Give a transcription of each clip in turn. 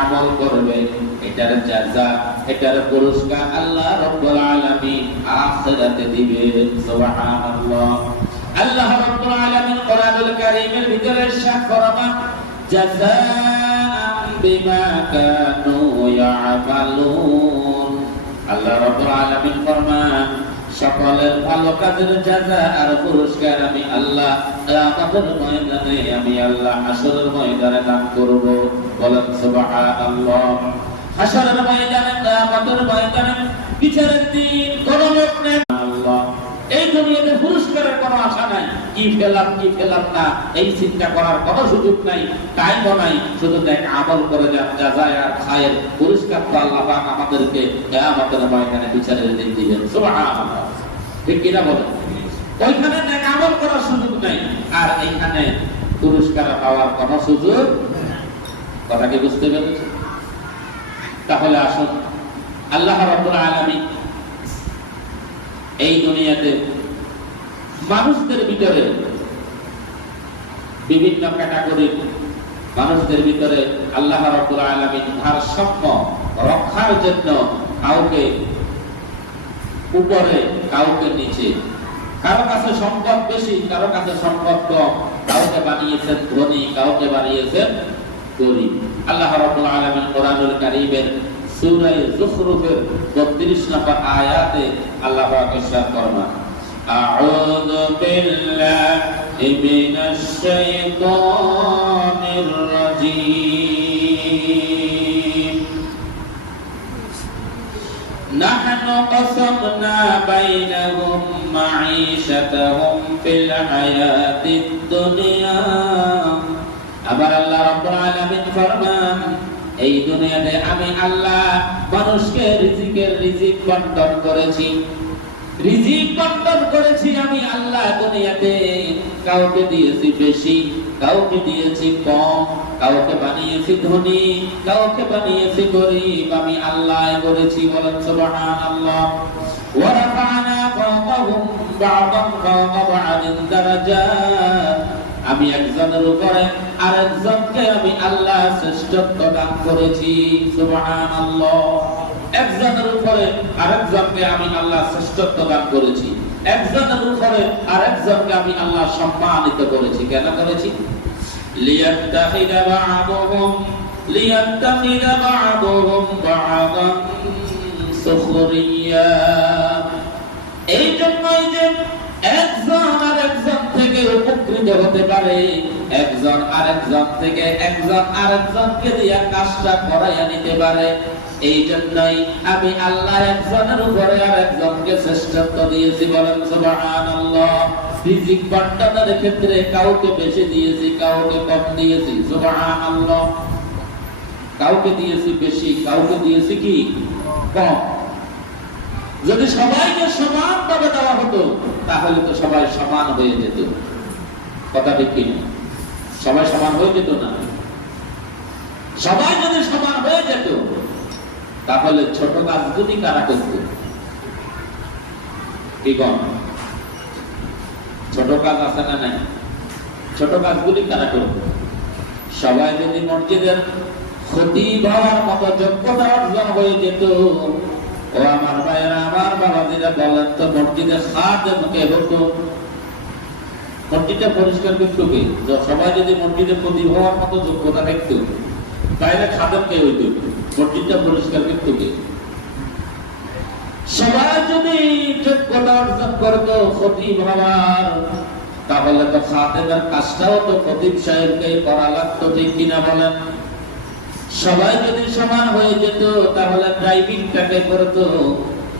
আমল করবে, এটার জাযা, এটার পুরস্কার আল্লাহ রাব্বুল আলামিন আখিরাতে দিবেন। সুবহানাল্লাহ। আল্লাহ রাব্বুল আলামিন কোরআনুল কারীমের ভিতরে ইরশাদ ফরমান, জাযাআন বিমা কানু ইয়ামালুন। আল্লাহ রাব্বুল আলামিন ফরমান, সকলের ভালো কাজের জাযা আর পুরস্কার আমি আল্লাহ কিয়ামতের ময়দানে, আমি আল্লাহ হাশরের ময়দানে দান করব। বলেন সুবহানাল্লাহ। হাশরের ময়দানে, কিয়ামতের ময়দানে, বিচারের দিন কোন লোক নেই আল্লাহ। এই দুনিয়াতে পুরস্কারের কোনো আশা নাই, কি পেলাম না এই চিন্তা করার কোনো সুযোগ নাই, টাইমও নাই। শুধু দেখ আমল করে যান, জাযা আর খায়ের পুরস্কার তো আল্লাহ পাক আমাদেরকে কিয়ামতের ময়দানে বিচারের দিন দিবেন। সুবহানাল্লাহ। ঠিক কিনা বলেন? ওইখানে দেখ আমল করার সুযোগ নাই, আর এইখানে পুরস্কার পাওয়ার কোনো সুযোগ। কথা কি বুঝতে পেরেছেন? তাহলে আসুন, আল্লাহ রাব্বুল আলামিন এই দুনিয়াতে মানুষদের ভিতরে বিভিন্ন ক্যাটাগরির মানুষদের ভিতরে আল্লাহ রাব্বুল আলামিন ভারসাম্য রক্ষার জন্য কাউকে উপরে, কাউকে নিচে, কারো কাছে সম্পদ বেশি, কারো কাছে সম্পদ কম, কাউকে বানিয়েছেন ধনী, কাউকে বানিয়েছেন গরীব। আল্লাহ রাব্বুল আলামিন কোরআনুল কারীমের সূরা যুখরুফের ৩২ নম্বর আয়াতে আল্লাহ পাক ইরশাদ ফরমান, আউযু বিল্লাহি মিনাশ শাইতানির রাজীম, নাহনু কাসামনা বাইনাহুম মাঈশাতাহুম ফিল হায়াতিদ দুনিয়া। আবার আল্লাহ রাব্বুল আলামিন ফরমান, এই দুনিয়াতে আমি আল্লাহ মানুষকে রিজিক বন্টন করেছি। রিজিক বন্টন করেছি আমি আল্লাহ দুনিয়াতে। কাউকে দিয়েছি বেশি, কাউকে দিয়েছি কম, কাউকে বানিয়েছি ধনী, কাউকে বানিয়েছি গরীব। আমি আল্লাহ করেছি। বলেন সুবহানাল্লাহ। ওয়া রাফা'না ফাওকাহুম বা'দান ফাওকা বা'দিন দারাজাত। আমি একজনের উপরে আরেকজনকে আমি আল্লাহ শ্রেষ্ঠত্ব দান করেছি। সুবহানাল্লাহ। একজনের উপরে আরেকজনকে আমি আল্লাহ শ্রেষ্ঠত্ব দান করেছি, একজনের উপরে আরেকজনকে আমি আল্লাহ সম্মানিত করেছি। কেন করেছি? লিয়াত্তাখিযা বা'দুহুম বা'দান সুখরিয়া। এই জন্যই যে একজন আরেকজন থেকে উপকৃত হতে পারে, একজন আরেকজন থেকে একজন আরেকজনকে দিয়ে কাজটা করাইয়া নিতে পারে। এই জন্যই আমি আল্লাহ একজনের উপরে আরেকজনকে শ্রেষ্ঠত্ব দিয়েছি। বলেন সুবহানাল্লাহ। রিজিক বন্টনের ক্ষেত্রে কাউকে বেশি দিয়েছি, কাউকে কম দিয়েছি। সুবহানাল্লাহ। কাউকে দিয়েছি বেশি, কাউকে দিয়েছি কি কম। যদি সবাইকে সমানভাবে দেওয়া হতো তাহলে তো সবাই সমান হয়ে যেত। কথা ঠিক কি? সবাই সমান হয়ে যেত না। সবাই যদি সমান হয়ে যেত তাহলে ছোট কাজগুলি কারা করত? কি কম? ছোট কাজ আছে না নাই? ছোট কাজগুলি কারা করত? সবাই যদি মসজিদের খতিব হওয়ার মতো যোগ্যতা অর্জন হয়ে যেত, ও আমার ভাইয়েরা, আমার বাবাজিরা, বলেন তো মসজিদে খাদেম কে হতো? মসজিদটা পরিষ্কার করতো কে? সবাই যদি মসজিদে খতিব হওয়ার মতো যোগ্যতা থাকতো তাহলে খাদেম কে হইতো? মসজিদটা পরিষ্কার করতো কে? সবাই যদি যোগ্যতা অর্জন করতো খতিব হওয়ার, তাহলে তো খাদেমের কাজটাও তো খতিব সাহেবকে করা লাগতো। ঠিক কিনা বলেন? সবাই যদি সমান হয়ে যেত তাহলে ড্রাইভিংটাকে করতো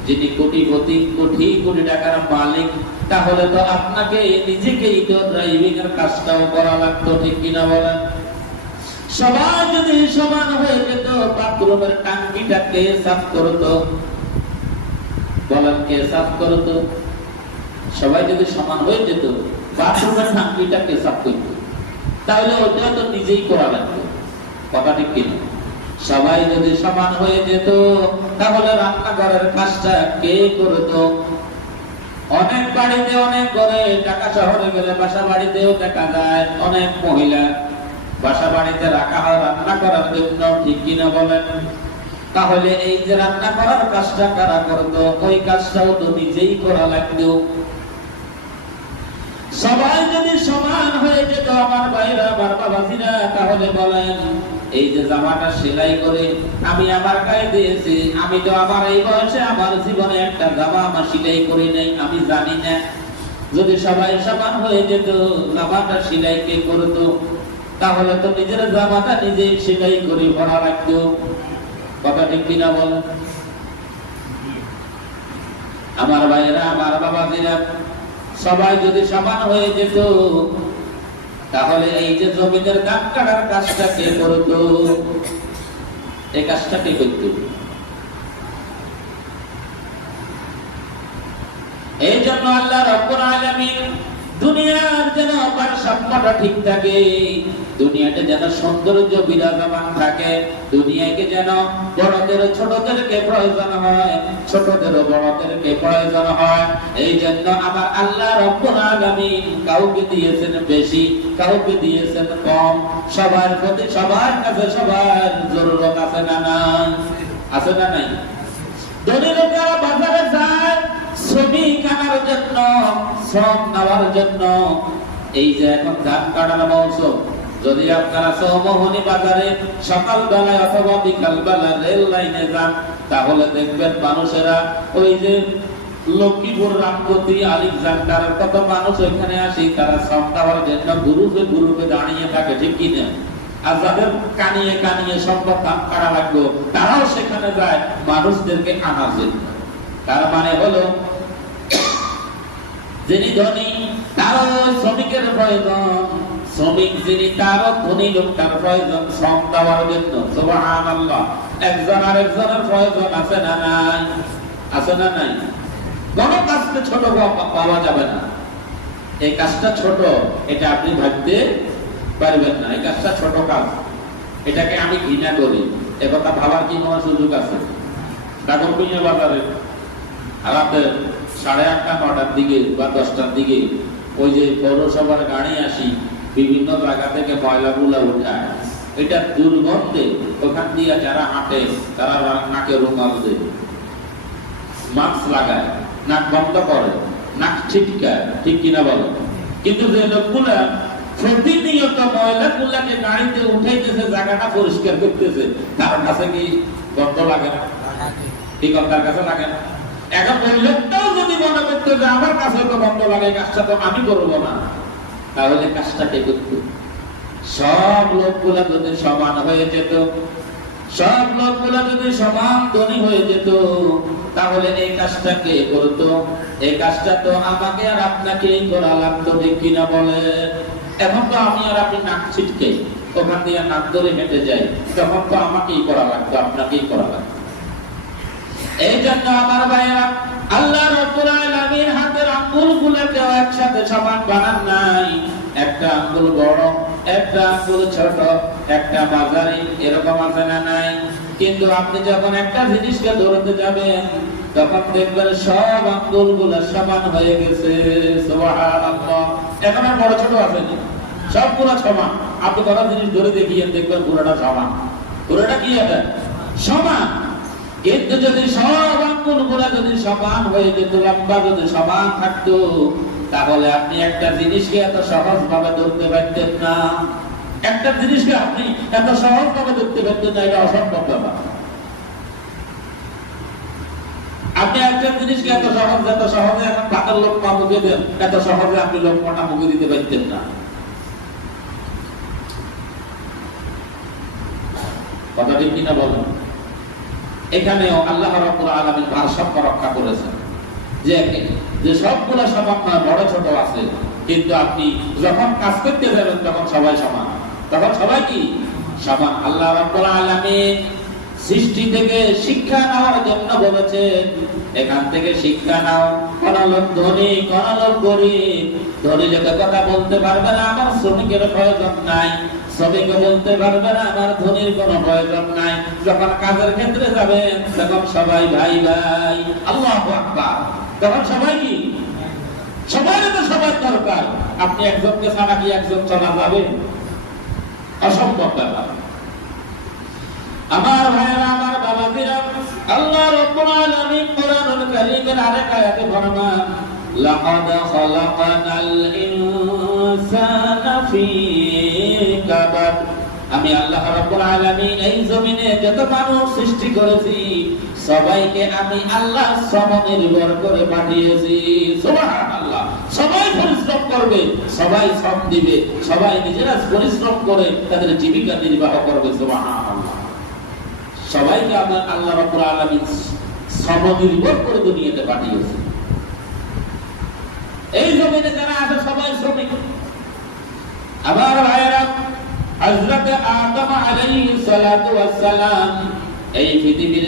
যিনি কোটিপতি, কোটি কোটি টাকার মালিক, তাহলে তো আপনাকে নিজেকেই তো ড্রাইভিং এর কাজটাও করা লাগতো। ঠিক কিনা বলেন? সবাই যদি সমান হয়ে যেত বাথরুমের টাঙ্কিটাকে সাফ করতো। বলেন কে সাফ করতো? সবাই যদি সমান হয়ে যেত বাথরুমের টাঙ্কিটাকে সাফ করতো, তাহলে ওটা তো নিজেই করা লাগতো। কথা ঠিক কিনা? সবাই যদি সমান হয়ে যেত তাহলে রান্নাঘরের কাজটা কে করতো? অনেক বাড়িতে, অনেক ঘরে, ঢাকা শহরে গেলে বাসা বাড়িতেও দেখা যায় অনেক মহিলা বাসা বাড়িতে রাখা হয় রান্না করার জন্য, ঠিক কিনা বলেন? তাহলে এই যে রান্না করার কাজটা কারা করতো, ওই কাজটাও তো নিজেই করা লাগতো। সবাই যদি সমান হয়ে যেত আমার ভাইরা, আমার বাবাজিরা, তাহলে বলেন এই যে জামাটা সেলাই করে আমি আমার গায়ে দিয়েছি, আমি তো আমার এই বয়সে আমার জীবনে একটা জামা আমার সেলাই করি নাই, আমি জানি না। যদি সবাই সমান হয়ে যেত, জামাটা সেলাই কে করতো? তাহলে তো নিজের জামাটা নিজেই সেলাই করে পরা লাগতো। কথা ঠিক কিনা বলেন? আমার ভাইয়েরা, আমার বাবাজিরা, সবাই যদি সমান হয়ে যেত, তাহলে এই যে জমিদের দাম কাটার কাজটা কে করতো? এই কাজটা কে করতো? এই জন্য আল্লাহ রাব্বুল আলামিন দুনিয়ার যেন ভারসাম্যটা ঠিক থাকে, দুনিয়াতে যেন সৌন্দর্য বিরাজমান থাকে, দুনিয়াকে যেন বড়দের ছোটদেরকে প্রয়োজন হয়, ছোটদের বড়দেরকে প্রয়োজন হয়। এই জন্য আমার আল্লাহ রাব্বুল আলামিন কাউকে দিয়েছেন বেশি, কাউকে দিয়েছেন কম। সবার প্রতি, সবার কাছে সবার জরুরত আছে না নাই? আছে না নাই? ধনী লোকেরা বাজারে যায় শ্রমিক আনার জন্য, শ্রম নেওয়ার জন্য। এই যে এখন ধান কাটার মৌসুম, যদি আপনারা চৌমোহনী বাজারে সকাল বেলায় অথবা বিকাল বেলায় রেল লাইনে যান, তাহলে দেখবেন মানুষেরা ওই যে লক্ষ্মীপুর, রামগতি, আলেকজান্ডার কত মানুষ ওইখানে আসি, তারা শ্রম দেওয়ার জন্য গ্রুপে গ্রুপে দাঁড়িয়ে থাকে, ঠিক কিনা? আর যাদের কানিয়ে কানিয়ে সম্পদ ধান কাটা লাগলো, তারাও সেখানে যায় মানুষদেরকে আনার জন্য। তার মানে হলো যিনি ধনী তারও শ্রমিকের প্রয়োজন, শ্রমিক যিনি তারও ধনী লোকটার প্রয়োজন শ্রম দেওয়ার জন্য। সুবহানাল্লাহ। একজন আরেকজনের প্রয়োজন আছে না নাই? আছে না নাই? কোনো কাজকে ছোট পাওয়া যাবে না। এই কাজটা ছোট, এটা আপনি ভাবতে পারবেন না। এই কাজটা ছোট কাজ, এটাকে আমি ঘৃণা করি, এ কথা ভাবার কি কোনো সুযোগ আছে? ডাকরপুঞ্জা বাজারে রাতে 8:30 9টার দিকে বা 10টার দিকে ওই যে পৌরসভার গাড়ি আসি, বিভিন্ন জায়গা থেকে ময়লাগুলা উঠায়, এটা দুর্গন্ধে ওখান দিয়ে যারা হাঁটে তারা নাকে রুমাল দেয়, মাস্ক লাগায়, নাক বন্ধ করে, নাক ছিটকায়, ঠিক কিনা বলো? কিন্তু যে লোকগুলা প্রতিনিয়ত ময়লাগুলাকে গাড়িতে উঠাইতেছে, জায়গাটা পরিষ্কার করতেছে, তার কাছে কি গন্ধ লাগে না? ঠিক তার কাছে লাগে না? এখন ওই লোকটাও যদি মনে করতো যে আমার কাছে তো বন্ধ লাগে, কাজটা তো আমি করবো না, তাহলে কাজটা কে করত? সব লোকগুলা যদি সমান হয়ে যেত, সব লোকগুলা যদি সমান ধনী হয়ে যেত, তাহলে এই কাজটা কে করতো? এই কাজটা তো আমাকে আর আপনাকেই করা লাগতো, ঠিক কিনা বলে? এখন তো আমি আর আপনি নাক ছিটকে ওখান দিয়ে নাক ধরে হেঁটে যাই, তখন তো আমাকেই করা লাগতো, আপনাকেই করা লাগতো। এই জন্য আমার ভাইয়েরা, আল্লাহ রাব্বুল আলামিন হাতের আঙ্গুলগুলোকে একসাথে সমান বানান নাই। একটা আঙ্গুল বড়, একটা আঙ্গুল ছোট, একটা মাঝারি, এরকম আছে না নাই? কিন্তু আপনি যখন একটা জিনিসকে ধরতে যাবেন, তখন দেখবেন সব আঙ্গুলগুলো সমান হয়ে গেছে। সুবহানাল্লাহ। এখন আর বড় ছোট আছে না, সবগুলো সমান। আপনি কোনো জিনিস ধরে দেখিয়ে দেখবেন পুরোটা সমান। পুরোটা কি আছে? সমান। কিন্তু যদি সব আঙ্গুলগুলো যদি সমান হয়ে যেত, লম্বা যদি সমান থাকতো, তাহলে আপনি একটা জিনিসকে এত সহজ ভাবে ধরতে পারতেন না। একটা জিনিসকে আপনি এত সহজ ভাবে ধরতে পারতেন না, এটা অসম্ভব ব্যাপার। আপনি একটা জিনিসকে এত সহজে এখন ভাতের লোকমা মুখে দেন, এত সহজে আপনি লোকমাটা মুখে দিতে পারতেন না। কথা ঠিক কিনা বলেন? এখানেও আল্লাহ রাব্বুল আলামিন ভারসাম্য রক্ষা করেছেন, যে সবগুলো সমান নয়, বড় ছোট আছে, কিন্তু আপনি যখন কাজ করতে যাবেন তখন সবাই সমান, তখন সবাই কি সমান। আল্লাহ রাব্বুল আলামিন সৃষ্টি থেকে শিক্ষা নেওয়ার জন্য বলেছেন, এখান থেকে শিক্ষা নাও। কোন লোক ধনী, কোন লোক গরিব। ধনী লোকের কথা বলতে পারবে না আমার শ্রমিকের প্রয়োজন নাই, শ্রমিক বলতে পারবে না আমার ধনীর কোনো প্রয়োজন নাই। যখন কাজের ক্ষেত্রে যাবেন তখন সবাই ভাই ভাই। আল্লাহু আকবার। তখন সবাই কি সবাই তো সবার দরকার। আপনি একজনকে ছাড়া কি একজন চলা যাবে? অসম্ভব ব্যাপার। আমার ভাইরা, আমার বাবাজিরা, আল্লাহ রাব্বুল আলামিন কোরআনুল কারীমের আরেক আয়াতে ফরমান, লাকাদ খালাকানাল ইনসানা ফি কাবাদ। আমি আল্লাহ রাব্বুল আলামিন এই জমিনে যত মানুষ সৃষ্টি করেছি সবাইকে আমি আল্লাহ সমনির্ভর করে পাঠিয়েছি। সুবহানাল্লাহ। সবাই পরিশ্রম করবে, সবাই শ্রম দিবে, সবাই নিজেরা পরিশ্রম করে তাদের জীবিকা নির্বাহ করবে। সুবহানাল্লাহ। সবাইকে আল্লাহ রাব্বুল আলামিন সমনির্ভর করে দুনিয়াতে পাঠিয়েছে। এই জমিনে যারা আছে সবাই শ্রমিক। আবার ভাইরা, হযরত আদম আলাইহিস সালাতু ওয়াস সালাম এই পৃথিবীর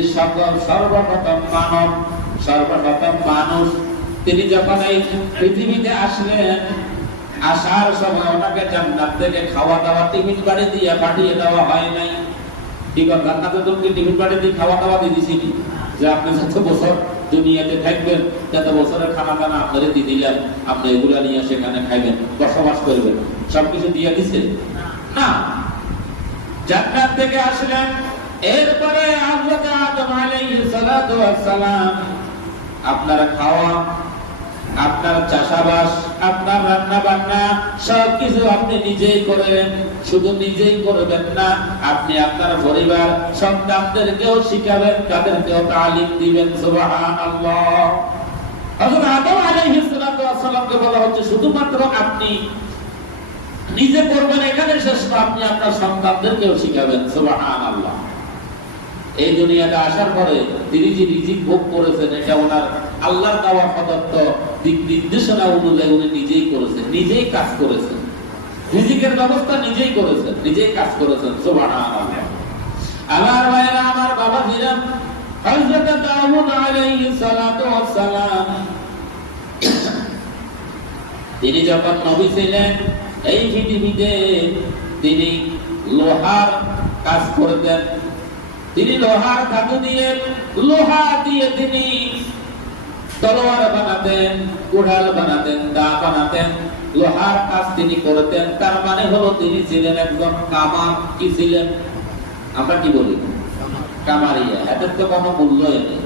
সর্বপ্রথম মানুষ, তিনি যখন এই পৃথিবীতে আসলেন, আসার সময় ওনাকে জান্নাত থেকে খাওয়া দাওয়া টিফিন বাড়ি দিয়ে পাঠিয়ে দেওয়া হয় নাই। ঠিক আছে, জান্নাতে তোকে টিফিন বাড়ি দিয়ে খাওয়া দাওয়া দিয়ে দিছিনি যে আপনি যত বছর দুনিয়াতে থাকবেন তত বছরের খানা দানা আপনাদের দিয়ে দিলাম, আপনি এগুলা নিয়ে সেখানে খাইবেন, বসবাস করবেন, সবকিছু দিয়ে দিছে না। জান্নাত থেকে আসলেন, এরপরে হযরত আদম আলাইহিস সালাতু ওয়াস সালাম আপনার খাওয়া, আপনার চাষাবাস, আপনার রান্না বান্না সবকিছু আপনি নিজেই করেন। শুধু নিজেই করবেন না, আপনি আপনার পরিবার সন্তানদেরকেও শিখাবেন, তাদেরকেও তালিম দিবেন। সুবহানাল্লাহ। হযরত আদম আলাইহিস সালাতু ওয়াস সালামকে বলা হচ্ছে শুধুমাত্র আপনি নিজে করবেন এখানে শেষ না, আপনি আপনার সন্তানদেরকেও শিখাবেন। সুবহানাল্লাহ। এই দুনিয়াতে আসার পরে তিনি যে রিজিক ভোগ করেছেন এটা ওনার আল্লাহর দেওয়া প্রদত্ত দিক নির্দেশনা অনুযায়ী উনি নিজেই করেছেন, নিজেই কাজ করেছেন, রিজিকের ব্যবস্থা নিজেই করেছেন, নিজেই কাজ করেছেন। সুবহানাল্লাহ। আমার ভাইরা, আমার বাবাজিরা, হযরত দাউদ আলাইহিস সালাতু ওয়াস সালাম তিনি যখন নবী ছিলেন এই পৃথিবীতে তিনি লোহার কাজ করতেন। তিনি লোহার ধাতু দিয়ে, লোহা দিয়ে তিনি তলোয়ার বানাতেন, কুড়াল বানাতেন, দা বানাতেন, লোহার কাজ তিনি করতেন। তার মানে হলো তিনি ছিলেন একজন কামার। কি ছিলেন? আমরা কি বলি? কামারিয়া। এদের তো কোনো মূল্যই নেই,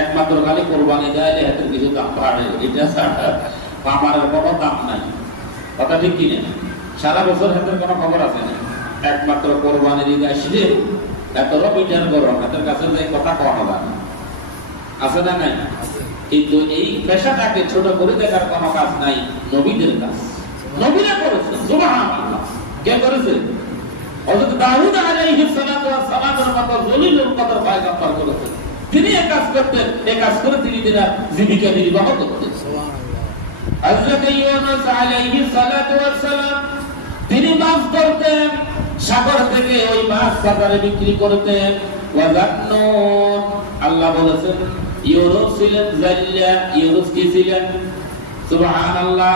একমাত্র খালি কোরবানি দেয় এদের কিছু দাম বাড়ে, এটা কামারের কোনো দাম নাই। কথা ঠিক কিনা? সারা বছর হাতের কোনো খবর আছে না, একমাত্র কোরবানির ঈদ আসলে এত রবিটার গরম এদের কাছে যে কথা কওয়া হবে না, আছে না নাই? কিন্তু এই পেশাটাকে ছোট করে দেখার কোনো কাজ নাই, নবীদের কাজ। নবীরা করেছে। সুবহানাল্লাহ। কে করেছে? হযরত দাউদ আলাইহিস সালাতু ওয়াস সালামের মতো জলিলুল কদর পয়গম্বর করেছে। তিনি এই কাজ করতেন, এই কাজ করে তিনি দিনের জীবিকা নির্বাহ করতেন। সুবহানাল্লাহ। হযরত ইউনূস আলাইহিস সালাতু ওয়াস সালাম তিনি মাছ ধরতেন, সাগর থেকে ওই মাছ বাজারে বিক্রি করতেন। ওয়াজান্নুন, আল্লাহ বলেছেন ইউনূস ছিলেন জাল্লা। ইউনূস কি ছিলেন? সুবহানাল্লাহ।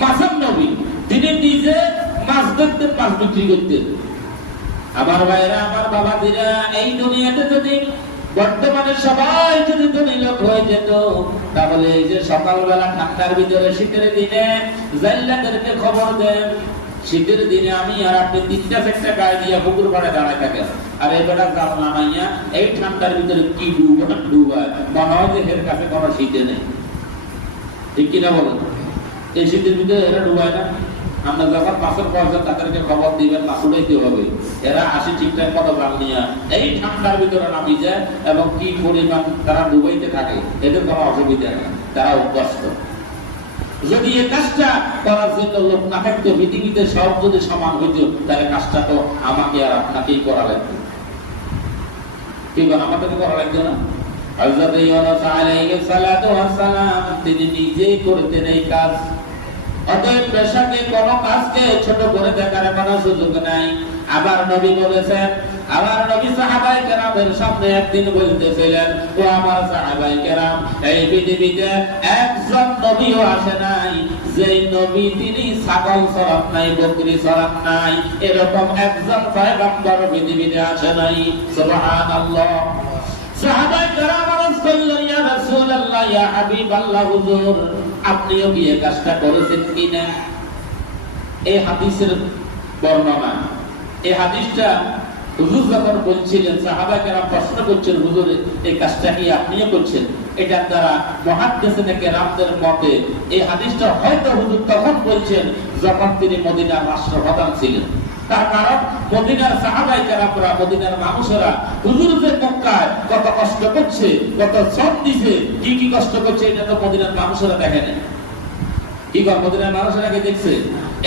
মাছের নবী, তিনি নিজে মাছ ধরতেন, মাছ বিক্রি করতেন। আমার ভাইরা, আমার বাবাজিরা, এই দুনিয়াতে যদি বর্তমানে সবাই যদি ধনী লোক হয়ে যেত তাহলে এই যে সকালবেলা ঠান্ডার ভিতরে শীতের দিনে জাল্লাদেরকে খবর দেন, শীতের দিনে আমি আর আপনি 3টা গায়ে দিয়ে পুকুর পাড়ে দাঁড়ায় থাকেন, আর এই বেটা জাল নামাইয়া এই ঠান্ডার ভিতরে কি ডুবায়, মনে হয় যে এর কাছে কোনো শীতে নেই। ঠিক কিনা বলেন? এই শীতের ভিতরে এরা ডুবায় না। আমরা যখন মাছের পয়সা তাদেরকে খবর দিবেন, মাছ উঠাইতে হবে, এরা আসি ঠিকঠাক মতো গ্রাম নিয়ে এই ঠান্ডার ভিতরে নামি যায় এবং কি পরিমাণ তারা ডুবাইতে থাকে, এদের কোনো অসুবিধা নেই, তারা অভ্যস্ত। যদি এই কাজটা করার জন্য লোক না থাকতো, পৃথিবীতে সব যদি সমান হইত তাহলে কাজটা তো আমাকে আর আপনাকেই করা লাগবে। কি বলেন? আমাদেরকে করা লাগবে না? হযরত ইউনূস আলাইহিস সালাতু ওয়াস সালাম তিনি নিজেই করতেন এই কাজ। অতএব পেশাকে কোন কাজকে ছোট করে দেখার কোনো সুযোগ নাই। আবার নবী বলেছেন, আমার নবী সাহাবায়ে কেরামের সামনে একদিন বলতেছিলেন, ও আমার সাহাবায়ে কেরাম, এই পৃথিবীতে একজন নবীও আসে নাই যেই নবী তিনি ছাগল চড়ান নাই, বকরি চড়ান নাই, এরকম একজন পয়গম্বর পৃথিবীতে আসে নাই। সুবহানাল্লাহ। সাহাবায়ে কেরাম আরজ করলেন, ইয়া রাসূলুল্লাহ, ইয়া হাবিবাল্লাহ, হুজুর আপনিও কি এই কাজটা করেছেন কিনা? এই হাদিসের বর্ণনা। এই হাদিসটা হুজুর যখন বলছিলেন, সাহাবা কেরাম প্রশ্ন করছেন, হুজুর এই কাজটা কি আপনিও করছেন? এটা দ্বারা মুহাদ্দিসিনে কেরামদের মতে এই হাদিসটা হয়তো হুজুর তখন বলছেন যখন তিনি মদিনার রাষ্ট্রপ্রধান ছিলেন। তার কারণ মদিনার সাহাবায়ে কেরামরা, মদিনার মানুষেরা হুজুর যে মক্কায় কত কষ্ট করছে, কত শ্রম দিছে, কি কি কষ্ট করছে, এটা তো মদিনার মানুষেরা দেখে না। কি কর মদিনার মানুষেরা কি দেখছে?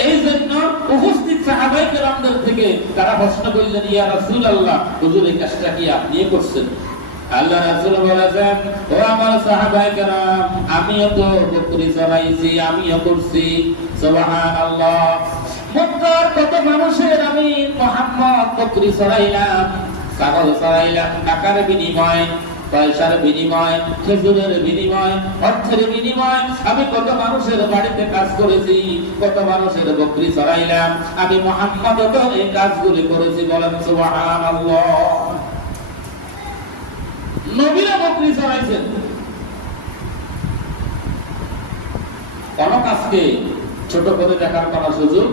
এই জন্য উপস্থিত সাহাবায়ে কেরামদের থেকে তারা প্রশ্ন করলেন, ইয়া রাসূলুল্লাহ, হুজুর এই কাজটা কি আপনিই করছেন? আল্লাহ রাসূল বলেছেন, ও আমার সাহাবায়ে কেরাম, আমিও তো বকরি চড়াইছি, আমিও করছি। সুবহানাল্লাহ। মক্কার কত মানুষের আমি মুহাম্মদ বকরি চড়াইলাম, ছাগল চড়াইলাম, টাকার বিনিময়, পয়সার বিনিময়, খেজুরের বিনিময়, অর্থের বিনিময় আমি কত মানুষের বাড়িতে কাজ করেছি, কত মানুষের বকরি চড়াইলাম। আমি মুহাম্মদ তো এই কাজগুলি করেছি। বলেন সুবহানাল্লাহ। নবীরা বকরি চড়াইছেন। কোন কাজকে ছোট করে দেখার কোন সুযোগ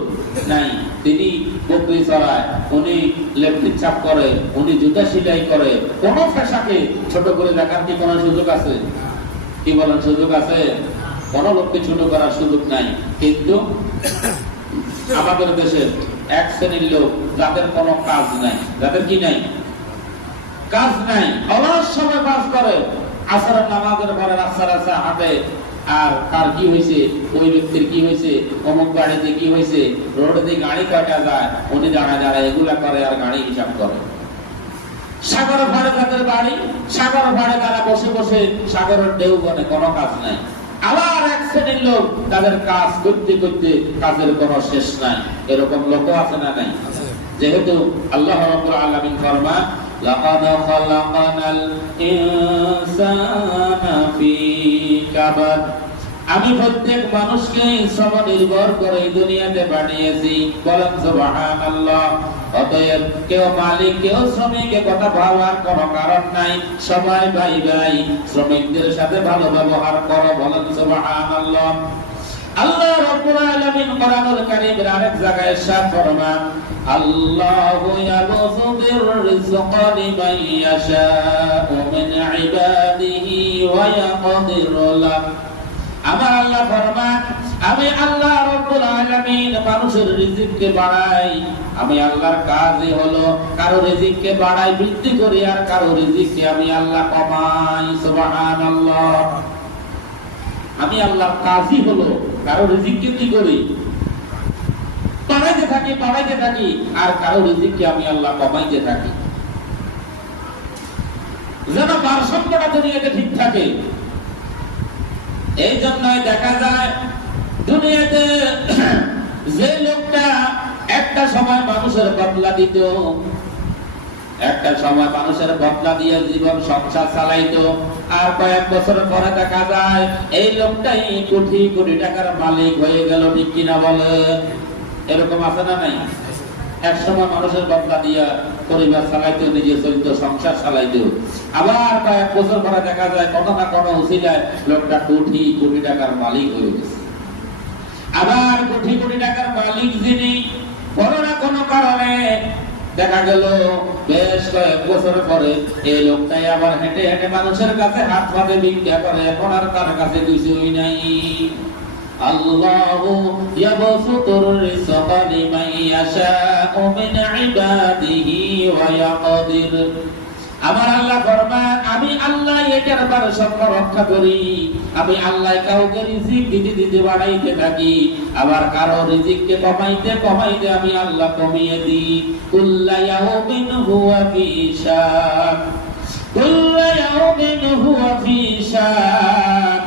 নাই। তিনি বকরি চড়ায়, উনি লেফটিন চাপ করে, উনি জুতা সেলাই করে, কোন পেশাকে ছোট করে দেখার কি কোন সুযোগ আছে? কি বলেন, সুযোগ আছে? কোন লোককে ছোট করার সুযোগ নাই। কিন্তু আমাদের দেশের এক শ্রেণীর লোক যাদের কোনো কাজ নাই, যাদের কি নাই, কাজ নাই, অলস সময় পাস করে, আসরের নামাজের পরে রাস্তায় রাস্তায় হাঁটে, আর তার কি হয়েছে, ওই ব্যক্তির কি হয়েছে, অমুক বাড়িতে কি হয়েছে, রোডে গাড়ি কাটা যায়, উনি দাঁড়ায় দাঁড়ায় এগুলা করে আর গাড়ি হিসাব করে। সাগর ভাড়ে তাদের বাড়ি, সাগর ভাড়ে তারা বসে বসে সাগরের ঢেউ বনে, কোনো কাজ নাই। আবার এক শ্রেণীর লোক তাদের কাজ করতে করতে কাজের কোনো শেষ নাই। এরকম লোকও আছে না নাই? যেহেতু আল্লাহ রাব্বুল আলামিন ফরমান, লাকাদ খালাকানাল ইনসানা ফি কাবাদ, আমি প্রত্যেক মানুষকে শ্রম নির্ভর করে এই দুনিয়াতে পাঠিয়েছি। বলেন সুবহানাল্লাহ। অতএব কেউ মালিক, কেউ শ্রমিক, কথা ভাবার কোনো কারণ নাই। সবাই ভাই ভাই, শ্রমিকদের সাথে ভালো ব্যবহার করো। বলেন সুবহানাল্লাহ। আল্লাহ রাব্বুল আলামিন কোরআনুল কারীমের আরেক জায়গায় ইরশাদ ফরমান, আল্লাহু ইয়াবসুতুর রিজকা লিমান ইয়াশাউ মিন ইবাদিহি ওয়া ইয়াকদিরু লাহ। আমার আল্লাহ ফরমান, আমি আল্লাহ রাব্বুল আলামিন মানুষের রিজিককে বাড়াই। আমি আল্লাহর কাজই হলো কারো রিজিককে বাড়াই, বৃদ্ধি করি, আর কারো রিজিককে আমি আল্লাহ কমাই। সুবহানাল্লাহ। আমি আল্লাহর কাজই হলো কারো রিজিককে কি করি, বাড়াইতে থাকি, বাড়াইতে থাকি, আর কারো রিজিককে আমি আল্লাহ কমাইতে থাকি, যেন ভারসাম্যটা দুনিয়াতে ঠিক থাকে। এই জন্যই দেখা যায় দুনিয়াতে যে লোকটা একটা সময় মানুষের বদলা দিত, একটা সময় মানুষের বদলা দিয়ে জীবন সংসার চালাইতো, আর কয়েক বছর পরে দেখা যায় এই লোকটাই কোটি কোটি টাকার মালিক হয়ে গেল। ঠিক কিনা বলে? এরকম আছে না নাই? এক সময় মানুষের বদলা দিয়া পরিবার চালাইতো, নিজে চলতো, সংসার চালাইতো, আবার কয়েক বছর পরে দেখা যায় কোনো না কোনো উসিলায় লোকটা কোটি কোটি টাকার মালিক হয়ে গেছে। আবার কোটি কোটি টাকার মালিক যিনি, কোনো না কোনো কারণে দেখা গেল বেশ কয়েক বছর পরে এই লোকটাই আবার হেঁটে হেঁটে মানুষের কাছে হাত পাতে ভিক্ষা করে, এখন আর তার কাছে কিছুই নাই। আল্লাহু ইয়াবসুতুর রিজকা লিমান ইয়াশাউ মিন ইবাদিহি ওয়া ইয়াকদির। আমার আল্লাহ ফরমান, আমি আল্লাহ এটার ভারসাম্য রক্ষা করি। আমি আল্লাহ কাউকে রিজিক দিতে দিতে বাড়াইতে থাকি, আবার কারো রিজিককে কমাইতে কমাইতে আমি আল্লাহ কমিয়ে দিই। কুল্লা ইয়াউমিন হুয়া ফি শান, কুল্লা ইয়াউমিন হুয়া ফি শান।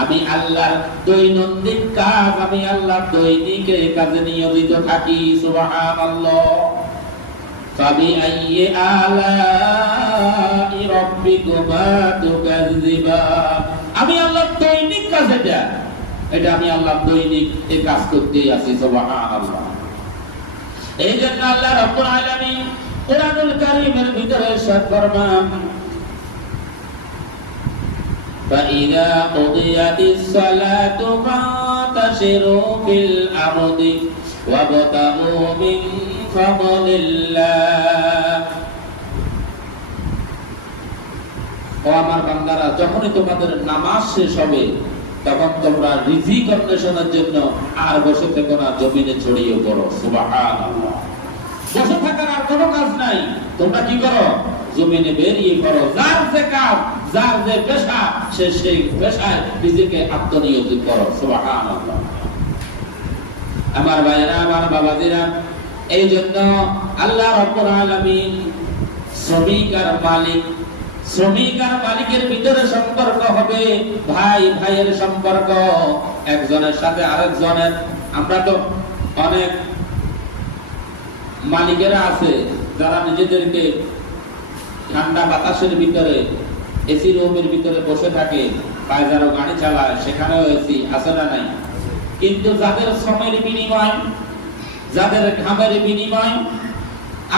আমি আল্লাহর দৈনন্দিন কাজ, আমি আল্লাহর দৈনিক কাজে নিয়োজিত থাকি। সুবহানাল্লাহ। ফাবিআইয়ি আলাই রাব্বিকুমা তুকাযযিবান। আমি আল্লাহর দৈনিক কাজ, এটা আমি আল্লাহর দৈনিক এই কাজ করতেই আছি। সুবহানাল্লাহ। এই জন্য আল্লাহ রাব্বুল আলামিন কোরআনুল কারীমের ভিতরে ইরশাদ ফরমান, فإذا قضيت الصلاة فانتشروا في الأرض ওয়াবতাগু মিন ফাদলিল্লাহ। ও আমার বান্দারা, যখনই তোমাদের নামাজ শেষ হবে তখন তোমরা রিজিক অন্বেষণের জন্য আর বসে থেকো না, জমিনে ছড়িয়ে পড়ো। সুবহানাল্লাহ। বসে থাকার আর কোনো কাজ নাই, তোমরা কি করো? জমিনে বেরিয়ে পড়ো। যার যে কাজ, যার যে পেশা, সে সেই পেশায় নিজেকে আত্মনিয়োজিত করো। সুবহানাল্লাহ। আমার ভাইরা, আমার বাবাজিরা, এই জন্য আল্লাহ রাব্বুল আলামিন শ্রমিক আর মালিক, শ্রমিক আর মালিকের ভিতরে সম্পর্ক হবে ভাই ভাইয়ের সম্পর্ক, একজনের সাথে আরেকজনের। আমরা তো অনেক মালিকেরা আছে যারা নিজেদেরকে ঠান্ডা বাতাসের ভিতরে, এসি রুমের ভিতরে বসে থাকে, পায়জারো গাড়ি চালায়, সেখানেও এসি আছে না নাই? কিন্তু যাদের শ্রমের বিনিময়, যাদের ঘামের বিনিময়,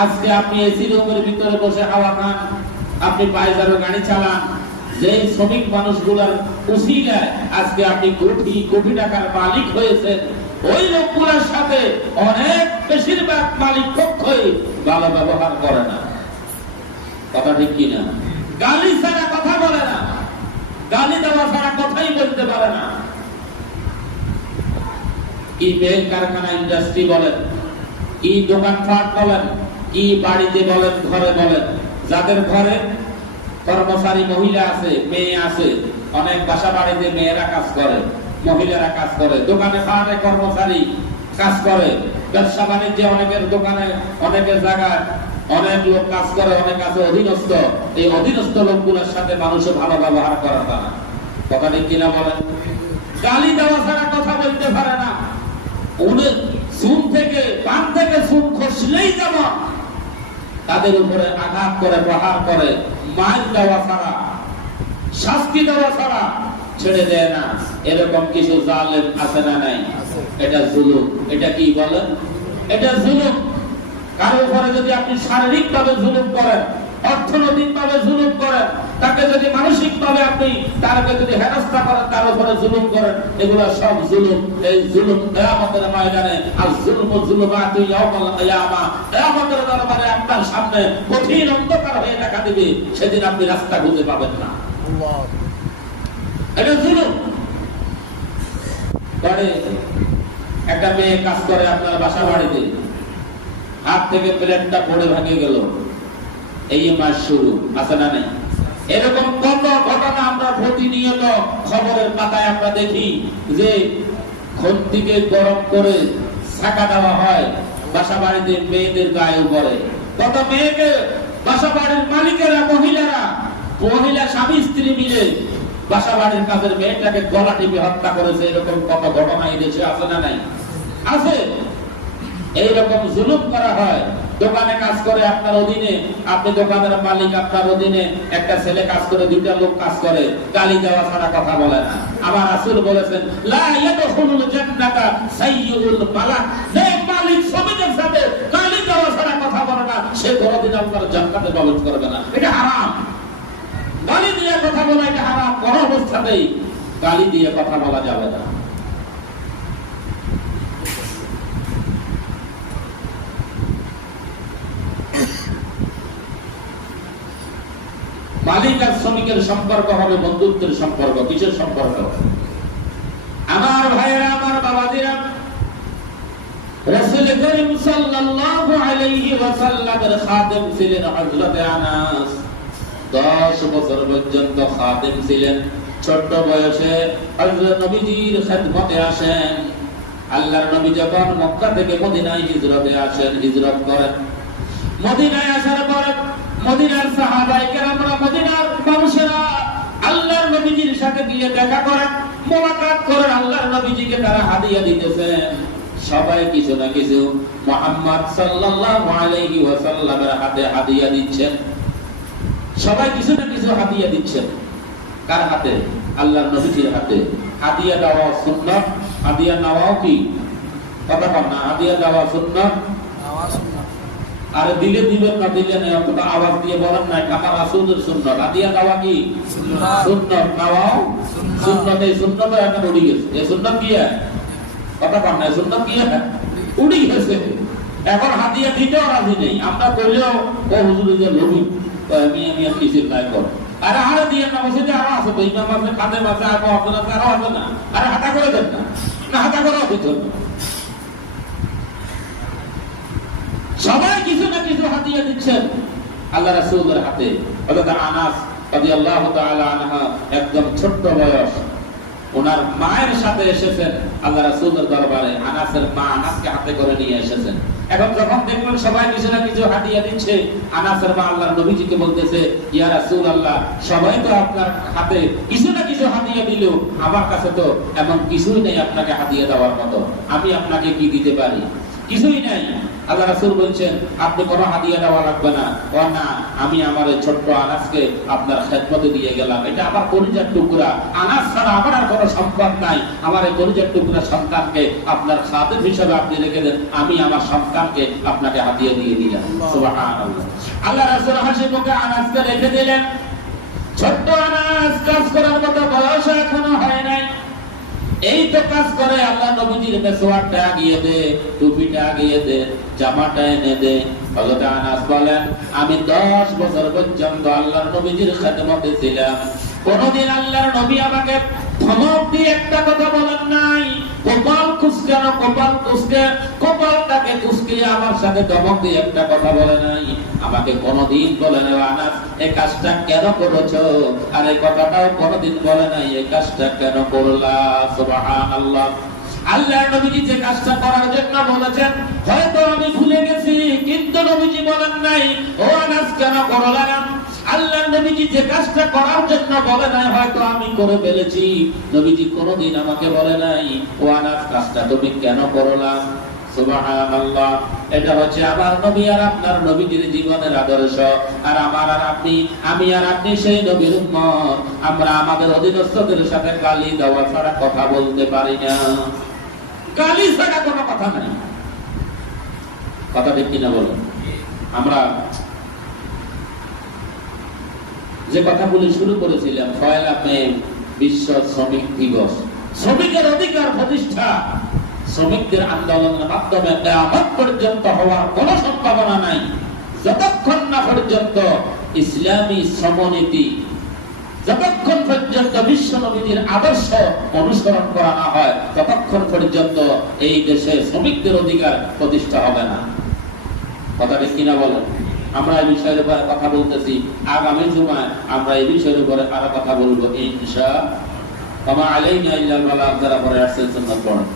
আজকে আপনি এসি রুমের ভিতরে বসে হাওয়া খান, আপনি পায়জারো গাড়ি চালান, যে শ্রমিক মানুষগুলোর উসিলায় আজকে আপনি কোটি কোটি টাকার মালিক হয়েছেন, ওই লোকগুলোর সাথে অনেক বেশিরভাগ মালিক পক্ষই ভালো ব্যবহার করে না। কথা ঠিক কিনা? গালি ছাড়া কথা বলে না, গালি দেওয়া ছাড়া কথাই বলতে পারে না। কি বেল কারখানা, ইন্ডাস্ট্রি বলেন, কি দোকানপাট বলেন, কি বাড়িতে বলেন, ঘরে বলেন, যাদের ঘরে কর্মচারী মহিলা আছে, মেয়ে আছে, অনেক বাসা বাড়িতে মেয়েরা কাজ করে, মহিলারা কাজ করে, দোকানে পাটে কর্মচারী কাজ করে, ব্যবসা বাণিজ্যে অনেকের দোকানে, অনেকের জায়গায় অনেক লোক কাজ করে, অনেক আছে অধীনস্থ। এই অধীনস্থ লোকগুলোর সাথে মানুষের ভালো ব্যবহার করা না। কথা ঠিক কিনা বলেন? গালি দেওয়া ছাড়া কথা বলতে পারে না। উনি চুন থেকে, পান থেকে চুন খসলেই যেমন তাদের উপরে আঘাত করে, প্রহার করে, মার দেওয়া ছাড়া, শাস্তি দেওয়া ছাড়া ছেড়ে দেয় না। এরকম কিছু জালেম আছে না নাই? এটা জুলুম। এটা কি বলেন? এটা জুলুম। কারো উপরে যদি আপনি শারীরিক ভাবে জুলুম করেন, অর্থনৈতিক ভাবে জুলুম করেন, তাকে যদি মানসিক ভাবে আপনি তাকে যদি হেনস্থা করেন, তার উপরে জুলুম করেন, এগুলো সব জুলুম। এই জুলুম কিয়ামতের ময়দানে, আর জুলুম জুলুমাতু ইয়াউমাল কিয়ামা, কিয়ামতের দরবারে আপনার সামনে কঠিন অন্ধকার হয়ে দেখা দিবে, সেদিন আপনি রাস্তা খুঁজে পাবেন না। আল্লাহ, এটা জুলুম। পরে একটা মেয়ে কাজ করে আপনার বাসা বাড়িতে, হাত থেকে প্লেটটা পড়ে ভেঙে গেল, এই মাস শুরু আছে না নেই? এরকম কত ঘটনা আমরা প্রতিনিয়ত খবরের পাতায় আমরা দেখি, যে খন্তিকে গরম করে ছাকা দেওয়া হয় বাসা বাড়িতে মেয়েদের গায়ে উপরে। কত মেয়েকে বাসা বাড়ির মালিকেরা, মহিলারা, মহিলা স্বামী স্ত্রী মিলে বাসা বাড়ির কাজের মেয়েটাকে গলা টিপে হত্যা করেছে। এরকম কত ঘটনা এই দেশে আছে না নাই? আছে। এইরকম জুলুম করা হয়। দোকানে কাজ করে আপনার অধীনে, আপনি দোকানের মালিক, আপনার অধীনে একটা ছেলে কাজ করে, দুইটা লোক কাজ করে, গালি দেওয়া ছাড়া কথা বলে না। আমার রাসূল বলেছেন, লা ইয়াদখুলুল জান্নাতা সাইয়্যুল মালাক, যে মালিক শ্রমিকের সাথে গালি দেওয়া ছাড়া কথা বলে না, সে কোনদিন আপনার জান্নাতে প্রবেশ করবে না। এটা হারাম। গালি দিয়ে কথা বলা এটা হারাম। কোন অবস্থাতেই গালি দিয়ে কথা বলা যাবে না। মালিক আর শ্রমিকের সম্পর্ক হবে বন্ধুত্বের সম্পর্ক। কিসের সম্পর্ক? আমার ভাইয়েরা, আমার বাবাজিরা, রাসূল করিম সাল্লাল্লাহু আলাইহি ওয়াসাল্লামের খাদেম ছিলেন হযরত আনাস। 10 বছর পর্যন্ত খাদেম ছিলেন। ছোট বয়সে হযরত নবীজির খেদমতে আসেন। আল্লাহর নবী যখন মক্কা থেকে মদিনায় হিজরতে আসেন, হিজরত করেন, মদিনায় আসার পর মদিনার সাহাবায়ে কেরামরা, মদিনার মানুষেরা আল্লাহর নবীজির সাথে গিয়ে দেখা করেন, মোলাকাত করেন। আল্লাহর নবীজিকে তারা হাদিয়া দিতেছেন। সবাই কিছু না কিছু মুহাম্মদ সাল্লাল্লাহু আলাইহি ওয়াসাল্লামের হাতে হাদিয়া দিচ্ছেন। সবাই কিছু না কিছু হাদিয়া দিচ্ছেন। কার হাতে? আল্লাহর নবীজির হাতে। হাদিয়া দেওয়া সুন্নাত, হাদিয়া নেওয়াও কি? কথা কম না। হাদিয়া দেওয়া সুন্নাত, আর দিলে দিবেন না, দিলে না, অন্তত আওয়াজ দিয়ে বলেন না আমার রাসূলের সুন্নাত। হাদিয়া দেওয়া কি? সুন্নাত। নেওয়াও সুন্নাত। এই সুন্নাত এখন উড়ে গেছে। এই সুন্নাত কি? কথা কম না। সুন্নাত কি? উড়ি গেছে, এখন হাতিয়া দিতেও রাজি নেই। আমরা কইলেও ও হুজুর যে লোভী, আমি কিছু নাই কর, আরে আরে দিয়ে না মসজিদে আরো আছে তো, ইমাম আছে, খাদে আছে, আরো আছে না, আরো আছে না, আরে হাতা করে দেন না, না হাতা করাও দিত না। সবাই কিছু না কিছু হাতিয়া দিচ্ছেন আল্লাহ রাসূলের হাতে। হযরত আনাস রাদিয়াল্লাহু তাআলা আনহা একদম ছোট্ট বয়স, ওনার মায়ের সাথে এসেছেন আল্লাহ রাসূলের দরবারে। আনাসের মা আনাসকে হাতে করে নিয়ে এসেছেন। এখন যখন দেখলেন সবাই কিছু না কিছু হাদিয়া দিচ্ছে, আনাসের মা আল্লাহর নবীজিকে বলতেছে, ইয়া রাসূলুল্লাহ, সবাই তো আপনার হাতে কিছু না কিছু হাদিয়া দিল, আমার কাছে তো এমন কিছুই নেই আপনাকে হাদিয়া দেওয়ার মতো, আমি আপনাকে কি দিতে পারি? কিছুই নাই। আল্লাহ রাসূল বলছেন, আপনি কোনো হাদিয়া দেওয়া লাগবে না। ও না, আমি আমার এই ছোট্ট আনাসকে আপনার খেদমতে দিয়ে গেলাম, এটা আমার কলিজার টুকরা, আনাস ছাড়া আমার আর কোনো সম্পদ নাই, আমার এই কলিজার টুকরা সন্তানকে আপনার খাদেম হিসেবে আপনি রেখে দেন, আমি আমার সন্তানকে আপনাকে হাদিয়া দিয়ে দিলাম। সুবহানাল্লাহ। আল্লাহ রাসূল হাসি মুখে আনাসকে রেখে দিলেন। ছোট্ট আনাস কাজ করার মতো বয়স এখনো হয় নাই, এই তো কাজ করে। আল্লাহ নবীজির মেসওয়াকটা আগিয়ে দে, টুপিটা আগিয়ে দে, জামাটা এনে দে। হযরত আনাস বলেন, আমি 10 বছর পর্যন্ত আল্লাহর নবীজির খেদমতে ছিলাম, কোনদিন আল্লাহর নবী আমাকে ধমক দিয়ে একটা কথা বলেন নাই। কপাল কুঁচকানো, কপাল কুঁচকে, কপালটাকে কুঁচকে আমার সাথে ধমক দিয়ে একটা কথা বলে নাই। আমাকে কোনদিন বলে নাই, আনাস এই কাজটা কেন করেছো, আর এই কথাটাও কোনদিন বলে নাই, এই কাজটা কেন করলা। সুবহানাল্লাহ। আল্লাহর নবীজি যে কাজটা করার জন্য বলেছেন হয়তো আমি ভুলে গেছি, কিন্তু নবীজি বলেন নাই, ও আনাস কেন করলা না। আল্লাহর নবীজি যে কাজটা করার জন্য বলে নাই হয়তো আমি করে ফেলেছি, নবীজি কোনদিন আমাকে বলে নাই, ও আনাস কাজটা তুমি কেন করলা। সুবহানাল্লাহ। এটা হচ্ছে আমার নবী আর আপনার নবীজির জীবনের আদর্শ। আর আমার আর আপনি, আমি আর আপনি সেই নবীর উম্মত, আমরা আমাদের অধীনস্থদের সাথে গালি দেওয়া ছাড়া কথা বলতে পারি না। গালি ছাড়া কোনো কথা নাই। কথা ঠিক কিনা বলেন? আমরা যে কথাগুলি শুরু করেছিলাম, 1 মে বিশ্ব শ্রমিক দিবস, শ্রমিকের অধিকার প্রতিষ্ঠা, শ্রমিকদের আন্দোলনের মাধ্যমে কিয়ামত পর্যন্ত হওয়ার কোনো সম্ভাবনা নাই যতক্ষণ না পর্যন্ত ইসলামী শ্রমনীতি, যতক্ষণ পর্যন্ত বিশ্ব নবীর আদর্শ অনুসরণ করা না হয়, ততক্ষণ পর্যন্ত এই দেশে শ্রমিকদের অধিকার প্রতিষ্ঠা হবে না। কথা ঠিক কিনা বলেন? আমরা এই বিষয়ের উপরে কথা বলতেছি, আগামী জুমায় আমরা এই বিষয়ের উপরে আরো কথা বলবো ইনশাআল্লাহ। ওয়া মা আলাইনা ইল্লাল বালাগ। যারা পরে আসছেন সুন্নাত পড়েন।